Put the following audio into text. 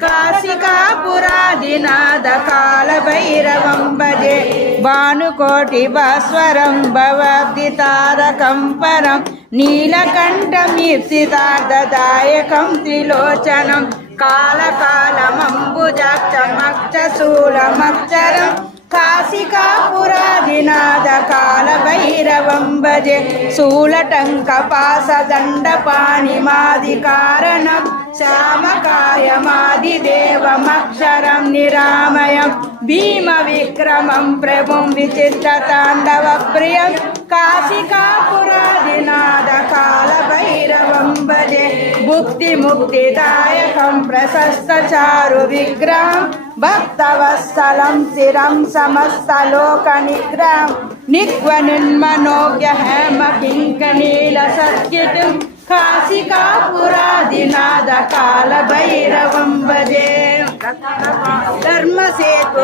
काशिकापुरादिनाद कालभैरवं भजे भानुकोटिभास्वरं भवाब्धितारकं परं नीलकण्ठमीप्सितार्थदायकं त्रिलोचनं कालकालमम्बुजाक्षमक्षशूलमक्षरं काशिकापुरादिनाद कालभैरवं भजे शूलटङ्कपाशदण्डपाणिमादिकारणं श्यामकायमादिदेवमक्षरं निरामयं भीमविक्रमं प्रभुं विचित्रताण्डवप्रियं काशिकापुरादिनाद कालभैरवं भजे भुक्तिमुक्तिदायकं प्रशस्तचारुविग्रहं भक्तवत्सलं चिरं समस्तलोकनिग्रहं निक्वनिन्मनोज्ञहेमकिङ्कनीलसत्युतं काशिकापुरादिनाद कालभैरवं भजे धर्मसेतु